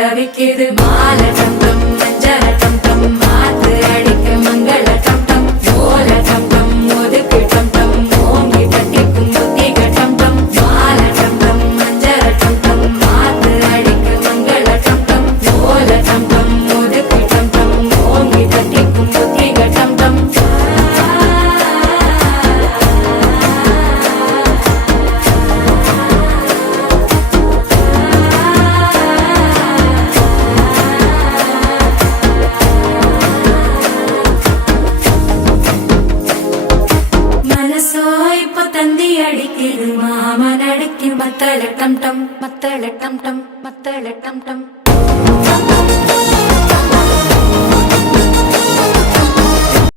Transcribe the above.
தவிக்குது மாலை டம் டம் மஞ்சள டம் டம் மாத்து அடிக்க மங்கள டம் டம் ஓல டம் டம் ஒதுக்கு டம் டம் ஓங்கி தட்டிக்கும் புத்திக டம் டம் மாலை டம் டம் மஞ்சள டம் டம் மாத்து அடிக்க மங்கள டம் டம் ஓல டம் டம் ஒதுக்கு டம் டம் ஓங்கி தட்டிக்கும் புத்திக டம் டம் தந்தி அடிக்குது மாமன் அடிக்கு மத்தள டம் டம் மத்தள டம் டம் மத்தள டம் டம்